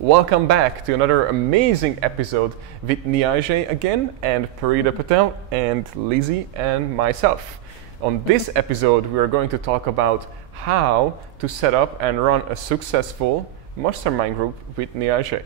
Welcome back to another amazing episode with Niajay again, and Parida Patel, and Lizzie, and myself. On this episode, we are going to talk about how to set up and run a successful mastermind group with Niajay.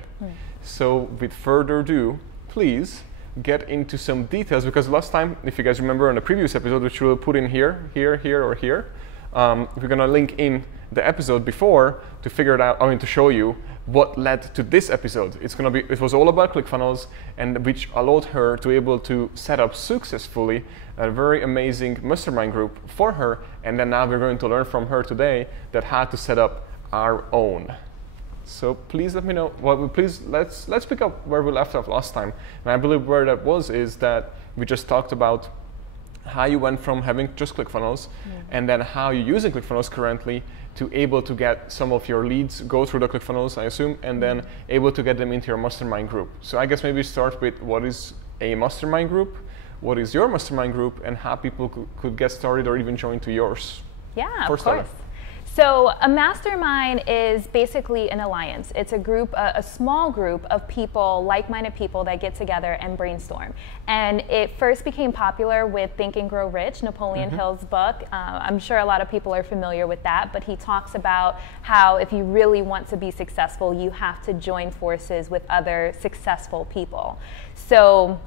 So, with further ado, please get into some details, because last time, if you guys remember on the previous episode, which we'll put in here, or here, we're gonna link in the episode before to figure it out, to show you what led to this episode. It was all about ClickFunnels, and which allowed her to be able to set up successfully a very amazing mastermind group for her, and then now we're going to learn from her today that how to set up our own. So please let me know, let's pick up where we left off last time. And I believe where that was is that we just talked about how you went from having just ClickFunnels and then how you're using ClickFunnels currently to able to get some of your leads go through the ClickFunnels, I assume, and then able to get them into your mastermind group. So I guess maybe start with what is a mastermind group, what is your mastermind group, and how people could get started or even join to yours. Yeah, of course. So a mastermind is basically an alliance. It's a group, a small group of people, like-minded people that get together and brainstorm. And it first became popular with Think and Grow Rich, Napoleon Hill's book. I'm sure a lot of people are familiar with that, but he talks about how if you really want to be successful, you have to join forces with other successful people. So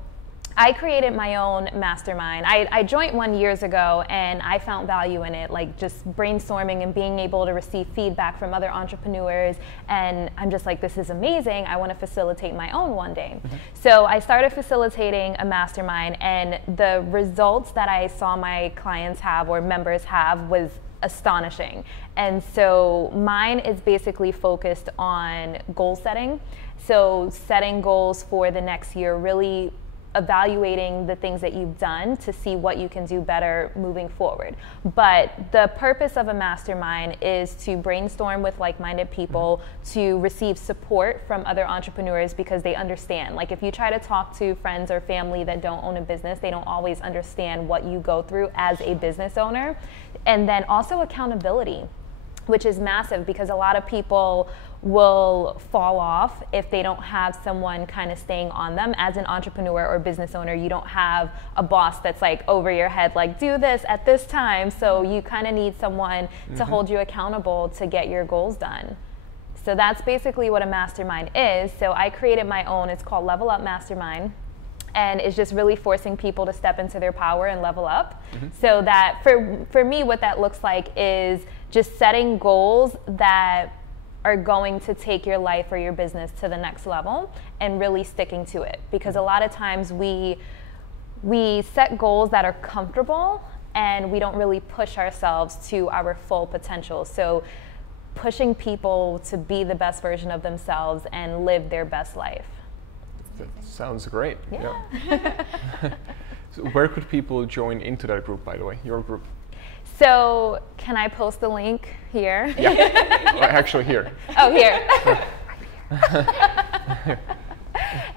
I created my own mastermind. I joined one years ago, and I found value in it, like just brainstorming and being able to receive feedback from other entrepreneurs. And I'm just like, this is amazing. I want to facilitate my own one day. So I started facilitating a mastermind, and the results that I saw my clients have or members have was astonishing. And so mine is basically focused on goal setting. So setting goals for the next year, really evaluating the things that you've done to see what you can do better moving forward. But the purpose of a mastermind is to brainstorm with like-minded people, to receive support from other entrepreneurs, because they understand. Like if you try to talk to friends or family that don't own a business, they don't always understand what you go through as a business owner. And then also accountability, which is massive, because a lot of people will fall off if they don't have someone kind of staying on them. As an entrepreneur or business owner, you don't have a boss that's like over your head, like do this at this time. So you kind of need someone to hold you accountable to get your goals done. So that's basically what a mastermind is. So I created my own. It's called Level Up Mastermind. And it's just really forcing people to step into their power and level up. So that for me, what that looks like is just setting goals that are going to take your life or your business to the next level and really sticking to it. Because a lot of times we set goals that are comfortable and we don't really push ourselves to our full potential. So pushing people to be the best version of themselves and live their best life. That sounds great. Yeah. So where could people join into that group, by the way, your group? So can I post the link here? Yeah, actually here. Oh, here.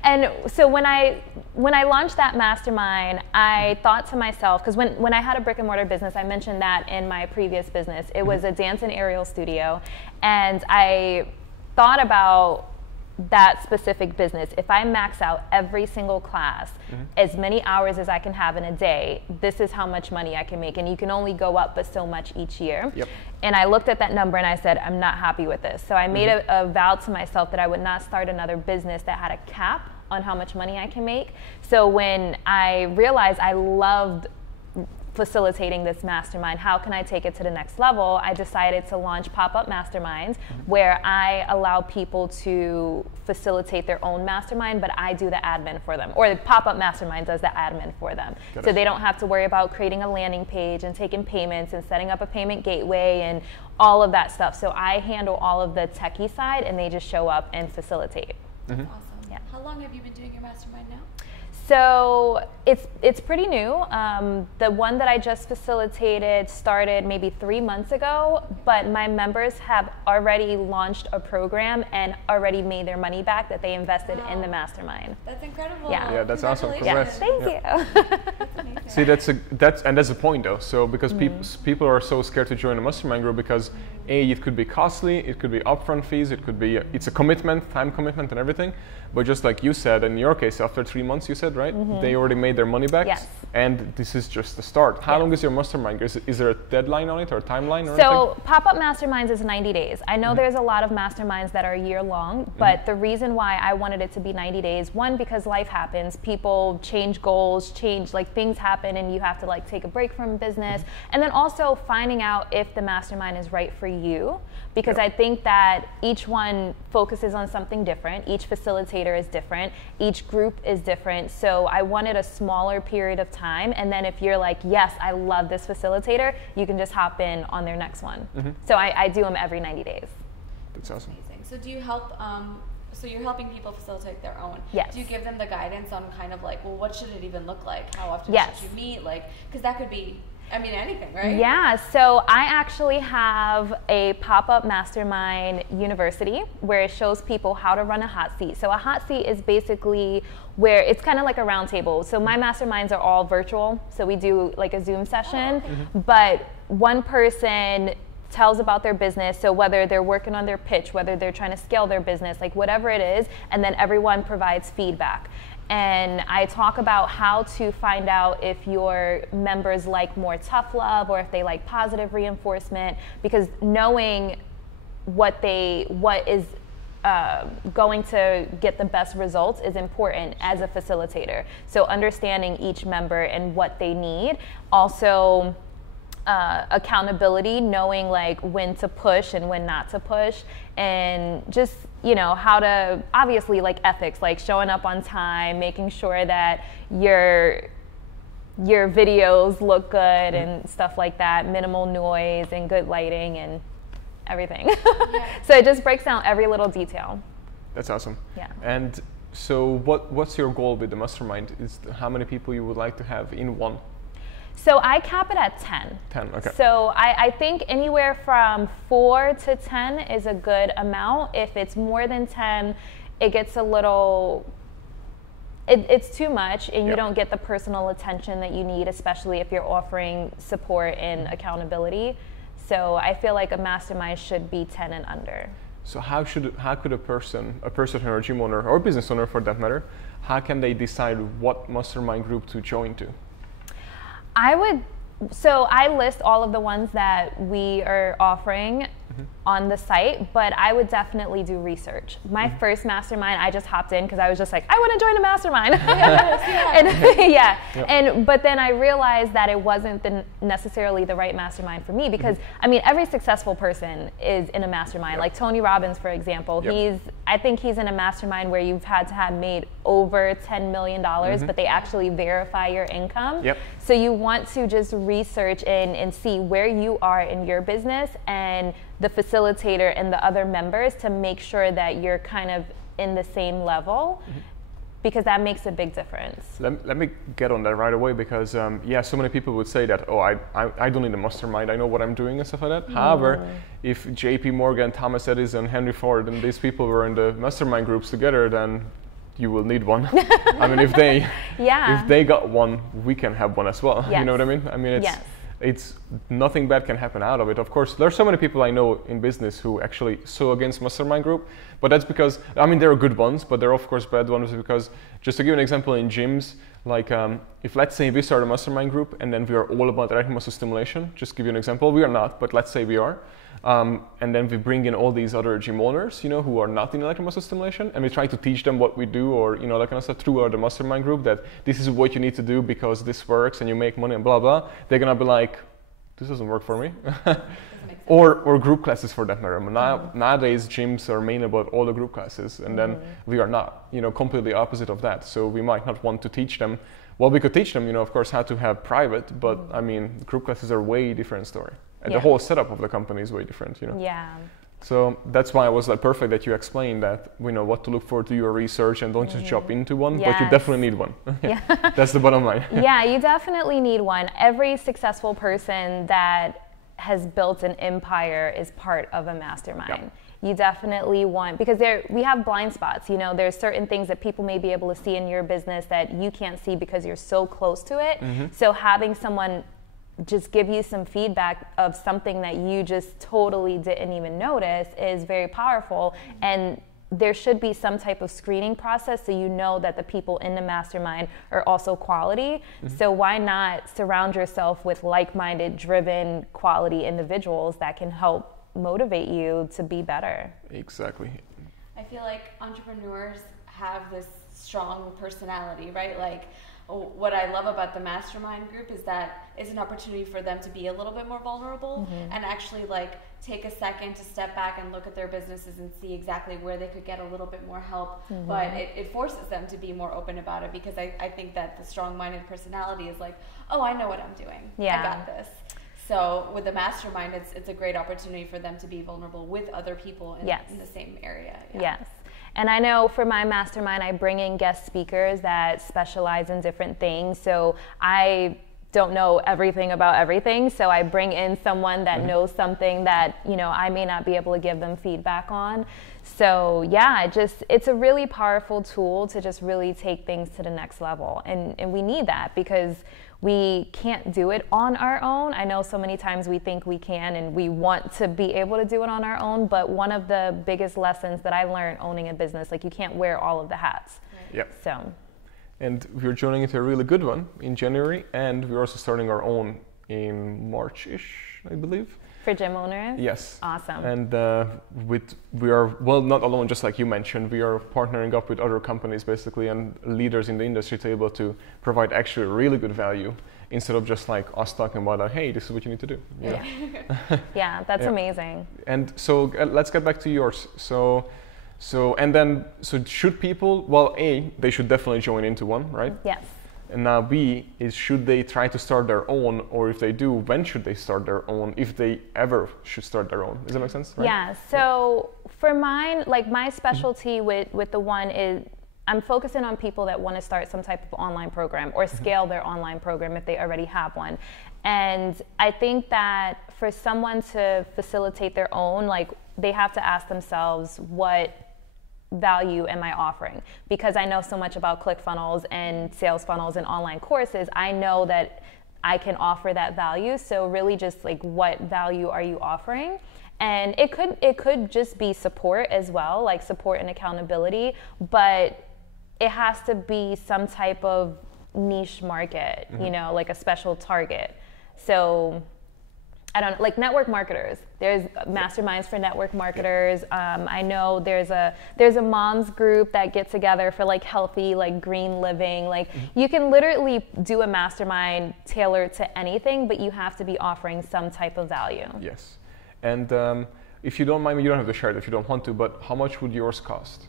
And so when I launched that mastermind, I thought to myself, because when I had a brick and mortar business, I mentioned that in my previous business, it was a dance and aerial studio. And I thought about that specific business. If I max out every single class, as many hours as I can have in a day, this is how much money I can make. And you can only go up but so much each year. And I looked at that number and I said, I'm not happy with this. So I made a vow to myself that I would not start another business that had a cap on how much money I can make. So when I realized I loved facilitating this mastermind, how can I take it to the next level, I decided to launch Popup Masterminds, where I allow people to facilitate their own mastermind, but I do the admin for them, or the Popup Mastermind does the admin for them. So they don't have to worry about creating a landing page and taking payments and setting up a payment gateway and all of that stuff. So I handle all of the techie side, and they just show up and facilitate. Awesome. How long have you been doing your mastermind now? So it's pretty new. The one that I just facilitated started maybe 3 months ago, but my members have already launched a program and already made their money back that they invested in the mastermind. That's incredible. Yeah, that's awesome. Yeah, Congrats. thank you. See, that's the point though. So because people are so scared to join a mastermind group because it could be costly, it could be upfront fees, it's a commitment, time commitment, and everything. But just like you said, in your case, after 3 months, you said, right? They already made their money back. Yes. And this is just the start. How long is your mastermind? Is there a deadline on it or a timeline or anything? So Popup Masterminds is 90 days. I know there's a lot of masterminds that are a year long, but the reason why I wanted it to be 90 days, one, because life happens. People change goals, things happen, and you have to take a break from business. And then also finding out if the mastermind is right for you, because I think that each one focuses on something different. Each facilitator is different. Each group is different. So I wanted a smaller period of time. And then if you're like, yes, I love this facilitator, you can just hop in on their next one. So I do them every 90 days. That's awesome. Amazing. So do you help, so you're helping people facilitate their own. Yes. Do you give them the guidance on kind of what should it even look like? How often Yes. should you meet? Because that could be, anything, right? Yeah, so I actually have a pop-up mastermind university where it shows people how to run a hot seat. So a hot seat is basically where it's kind of like a round table. So my masterminds are all virtual. So we do a Zoom session, but one person tells about their business, so whether they're working on their pitch, whether they're trying to scale their business, whatever it is, and then everyone provides feedback. And I talk about how to find out if your members like more tough love or if they like positive reinforcement, because knowing what is going to get the best results is important as a facilitator. So understanding each member and what they need. Also, accountability, knowing when to push and when not to push, and just how to, obviously, ethics, showing up on time, making sure that your videos look good and stuff like that, minimal noise and good lighting and everything. So it just breaks down every little detail. That's awesome. Yeah. And so what's your goal with the mastermind? Is how many people you would like to have in one? So I cap it at 10. 10, okay. So I think anywhere from 4 to 10 is a good amount. If it's more than 10, it gets a little, it's too much, and you don't get the personal attention that you need, especially if you're offering support and accountability. So I feel like a mastermind should be 10 and under. So how could a person or a gym owner or business owner for that matter, how can they decide what mastermind group to join to? So I list all of the ones that we are offering on the site, but I would definitely do research. My first mastermind, I just hopped in because I was just like, I want to join a mastermind. But then I realized that it wasn't necessarily the right mastermind for me, because every successful person is in a mastermind. Like Tony Robbins, for example, I think he's in a mastermind where you've had to have made over $10 million, but they actually verify your income. So you want to just research and see where you are in your business and the facilitator and the other members to make sure that you're kind of in the same level, because that makes a big difference. Let me get on that right away, because so many people would say that, I don't need a mastermind, I know what I'm doing and stuff like that. However, if JP Morgan, Thomas Edison, Henry Ford, and these people were in the mastermind groups together, then you will need one. If they got one, we can have one as well. You know what I mean? It's nothing bad can happen out of it. Of course, there's so many people I know in business who actually so against mastermind group, but that's because, there are good ones, but there are of course bad ones, because just to give an example, in gyms, if let's say we start a mastermind group and then we are all about electric muscle stimulation, just to give you an example, we are not, but let's say we are, and then we bring in all these other gym owners, who are not in electric muscle stimulation, and we try to teach them what we do, or that kind of stuff through the mastermind group, that this is what you need to do because this works and you make money and blah blah. They're gonna be like, this doesn't work for me. or group classes for that matter. Nowadays gyms are mainly about all the group classes, and then we are not, completely opposite of that. So we might not want to teach them. Well, we could teach them, of course, how to have private, but group classes are way different story. And the whole setup of the company is way different, Yeah. So that's why it was like perfect that you explained that, what to look for, do your research, and don't just jump into one, but you definitely need one. Yeah. That's the bottom line. Yeah, you definitely need one. Every successful person that has built an empire is part of a mastermind. You definitely want, because we have blind spots. There's certain things that people may be able to see in your business that you can't see because you're so close to it. So having someone just give you some feedback of something that you just totally didn't even notice is very powerful. And there should be some type of screening process so you know that the people in the mastermind are also quality. So why not surround yourself with like-minded, driven, quality individuals that can help motivate you to be better? Exactly. I feel like entrepreneurs have this strong personality, right? Like, what I love about the mastermind group is that it's an opportunity for them to be a little bit more vulnerable and actually like take a second to step back and look at their businesses and see exactly where they could get a little bit more help. But it forces them to be more open about it, because I think that the strong-minded personality is like, oh, I know what I'm doing. I got this. So with the mastermind, it's a great opportunity for them to be vulnerable with other people in the same area. Yes. And I know for my mastermind, I bring in guest speakers that specialize in different things. So I don't know everything about everything. So I bring in someone that knows something that, I may not be able to give them feedback on. So yeah, it's a really powerful tool to just really take things to the next level. And we need that, because we can't do it on our own. I know so many times we think we can and we want to be able to do it on our own, but one of the biggest lessons that I learned owning a business, like you can't wear all of the hats. So. And we're joining into a really good one in January, and we're also starting our own in March-ish, I believe. For gym owners? Yes. Awesome. And we are, not alone, just like you mentioned, we are partnering up with other companies basically and leaders in the industry to be able to provide actually really good value instead of just like us talking about, hey, this is what you need to do. Yeah, that's amazing. And so let's get back to yours. So should people, well, A, they should definitely join into one, right? Yes. And now B is, should they try to start their own, or if they do, when should they start their own, if they ever should start their own? Does that make sense? Right? Yeah, so for mine, like my specialty with the one is, I'm focusing on people that want to start some type of online program or scale their online program if they already have one. And I think that for someone to facilitate their own, like they have to ask themselves, what value am I offering? Because I know so much about ClickFunnels and sales funnels and online courses, I know that I can offer that value. So really just like, what value are you offering? And it could just be support as well, like support and accountability, but it has to be some type of niche market, like a special target. So I don't know, like network marketers. There's masterminds for network marketers. I know there's a moms group that get together for like healthy, like green living. Like you can literally do a mastermind tailored to anything, but you have to be offering some type of value. Yes. And if you don't mind, you don't have to share it if you don't want to, but how much would yours cost?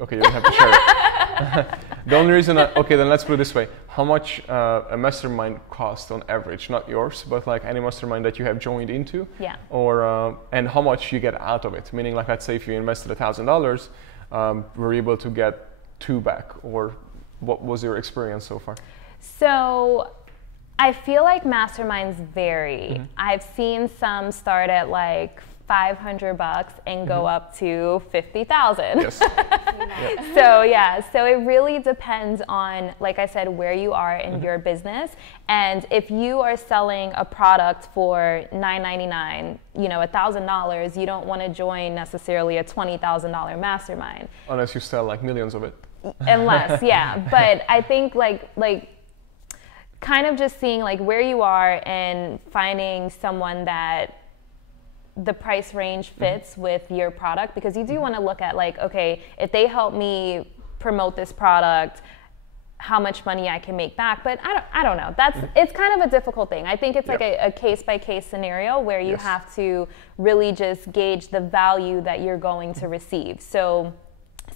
Okay, you don't have to share it. The only reason, okay, then let's put it this way. How much a mastermind costs on average, not yours, but like any mastermind that you have joined into? Yeah. Or, and how much you get out of it? Meaning, like, let's say if you invested $1,000, were you able to get 2 back? Or what was your experience so far? So I feel like masterminds vary. I've seen some start at like $500 and go up to $50,000. Yes. So it really depends on, like I said, where you are in your business. And if you are selling a product for $9.99, $1,000, you don't want to join necessarily a $20,000 mastermind. Unless you sell like millions of it. Unless, yeah. But I think like kind of just seeing like where you are and finding someone that the price range fits with your product, because you do want to look at like, okay, if they help me promote this product, how much money I can make back. But I don't know. It's kind of a difficult thing. I think it's like a case-by-case scenario where you have to really just gauge the value that you're going to receive. So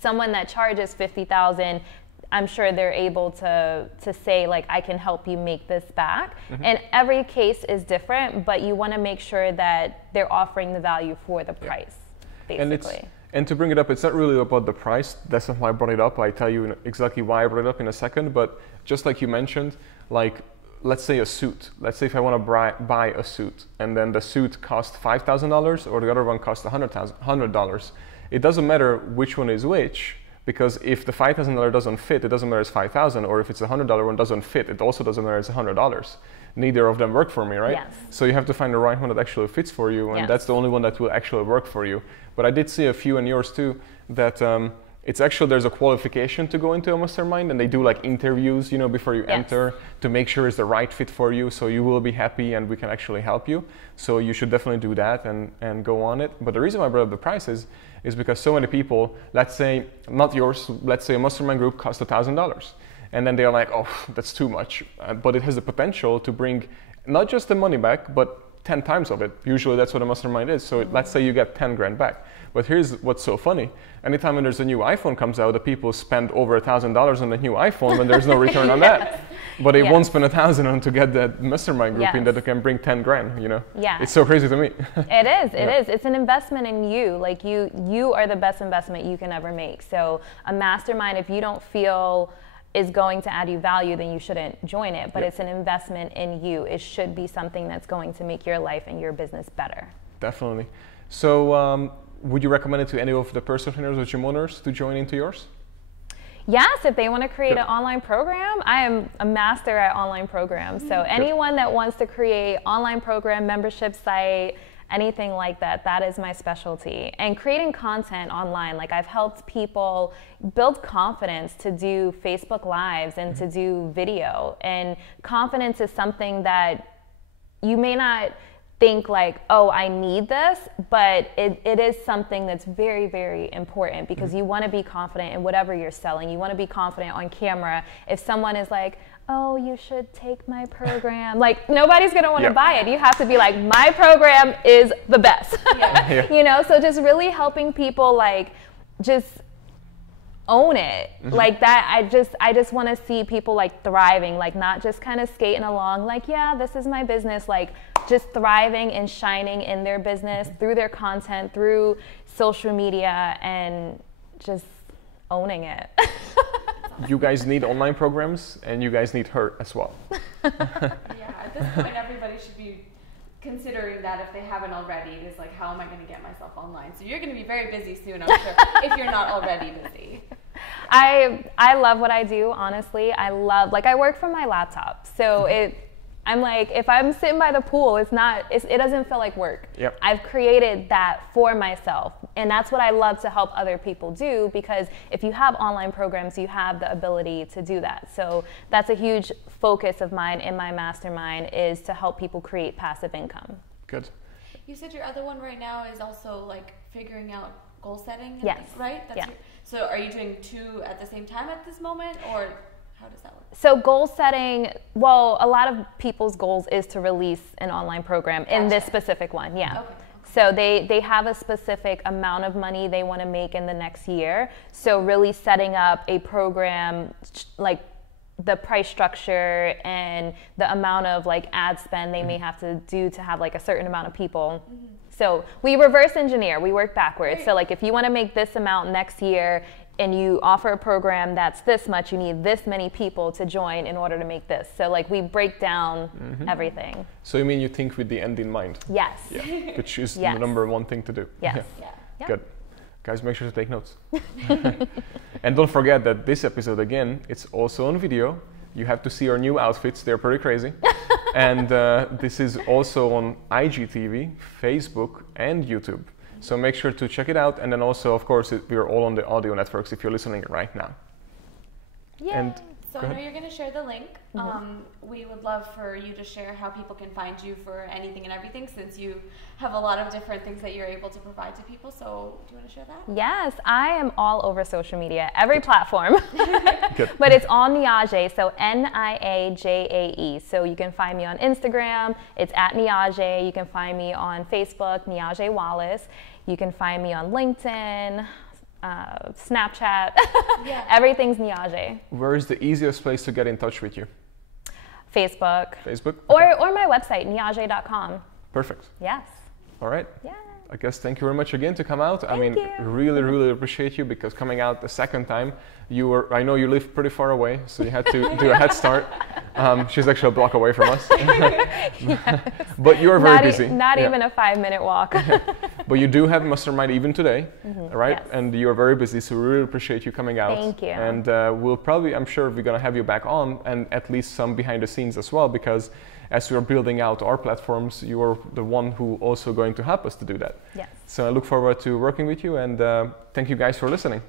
someone that charges $50,000, I'm sure they're able to say, like, I can help you make this back. And every case is different, but you want to make sure that they're offering the value for the price, basically. And to bring it up, it's not really about the price. That's not why I brought it up. I tell you exactly why I brought it up in a second. But just like you mentioned, like, let's say a suit. Let's say if I want to buy a suit, and then the suit costs $5,000 or the other one costs $100. It doesn't matter which one is which, because if the $5,000 doesn't fit, it doesn't matter it's $5,000, or if it's $100 one doesn't fit, it also doesn't matter it's $100. Neither of them work for me, right? Yes. So you have to find the right one that actually fits for you, and that's the only one that will actually work for you. But I did see a few in yours too that it's actually, there's a qualification to go into a mastermind, and they do like interviews, you know, before you enter to make sure it's the right fit for you, so you will be happy and we can actually help you. So you should definitely do that and go on it. But the reason why I brought up the prices is because so many people, let's say, not yours, let's say a mastermind group costs $1,000. And then they're like, oh, that's too much. But it has the potential to bring not just the money back, but 10 times of it. Usually that's what a mastermind is. So let's say you get 10 grand back. But here's what's so funny. Anytime when there's a new iPhone comes out, the people spend over $1,000 on the new iPhone when there's no return on that. But they won't spend $1,000 on to get that mastermind group in that they can bring 10 grand, you know? Yeah. It's so crazy to me. It is. It's an investment in you. Like you are the best investment you can ever make. So a mastermind, if you don't feel is going to add you value, then you shouldn't join it. But it's an investment in you. It should be something that's going to make your life and your business better. Definitely. So would you recommend it to any of the personal trainers or gym owners to join into yours? Yes, if they want to create an online program, I am a master at online programs. So anyone that wants to create online program, membership site, anything like that, that is my specialty. And creating content online, like I've helped people build confidence to do Facebook Lives and to do video. And confidence is something that you may not think like, oh, I need this, but it is something that's very, very important, because you want to be confident in whatever you're selling. You want to be confident on camera. If someone is like, oh, you should take my program, like nobody's going to want to buy it. You have to be like, my program is the best. You know, so just really helping people like just own it. Like that, I just want to see people like thriving, like not just kind of skating along like, yeah, this is my business, like just thriving and shining in their business through their content, through social media, and just owning it. You guys need online programs, and you guys need her as well. At this point, everybody should be considering that if they haven't already. Is like, how am I going to get myself online? So you're going to be very busy soon, I'm sure, if you're not already busy. I love what I do, honestly. I work from my laptop. So I'm like, if I'm sitting by the pool, it doesn't feel like work. I've created that for myself. And that's what I love to help other people do, because if you have online programs, you have the ability to do that. So that's a huge focus of mine in my mastermind, is to help people create passive income. Good. You said your other one right now is also like figuring out goal setting, yes. Right? So are you doing two at the same time at this moment, or how does that work? So goal setting, well, a lot of people's goals is to release an online program in this specific one, Okay. So they have a specific amount of money they want to make in the next year. So really setting up a program, like the price structure and the amount of like ad spend they may have to do to have like a certain amount of people. So we reverse engineer, we work backwards. So like if you want to make this amount next year and you offer a program that's this much, you need this many people to join in order to make this. So like we break down everything. So you mean you think with the end in mind? Yes. Yeah. Which is the number one thing to do. Yes. Good. Guys, make sure to take notes. And don't forget that this episode, again, it's also on video. You have to see our new outfits. They're pretty crazy. And this is also on IGTV, Facebook, and YouTube. So make sure to check it out. And then also, of course, we are all on the audio networks if you're listening right now. Yeah. So I know you're going to share the link. We would love for you to share how people can find you for anything and everything, since you have a lot of different things that you're able to provide to people. So do you want to share that? Yes, I am all over social media, every platform. But it's all Niajae, so Niajae. So you can find me on Instagram, it's at Niajae. You can find me on Facebook, Niajae Wallace. You can find me on LinkedIn, Snapchat, everything's Niaje. Where is the easiest place to get in touch with you? Facebook. Facebook? Or my website, niaje.com. Perfect. Yes. All right. Yeah. I guess thank you very much again to come out. Thank you. Really, really appreciate you, because coming out the second time, I know you live pretty far away, so you had to do a head start. She's actually a block away from us. Yes. But you're very busy. Not even a 5-minute walk. But you do have Mastermind even today, right? Yes. And you're very busy, so we really appreciate you coming out. Thank you. And we'll probably, I'm sure we're gonna have you back on, and at least some behind the scenes as well, because as we're building out our platforms, you're the one who also going to help us to do that. Yes. So I look forward to working with you, and thank you guys for listening.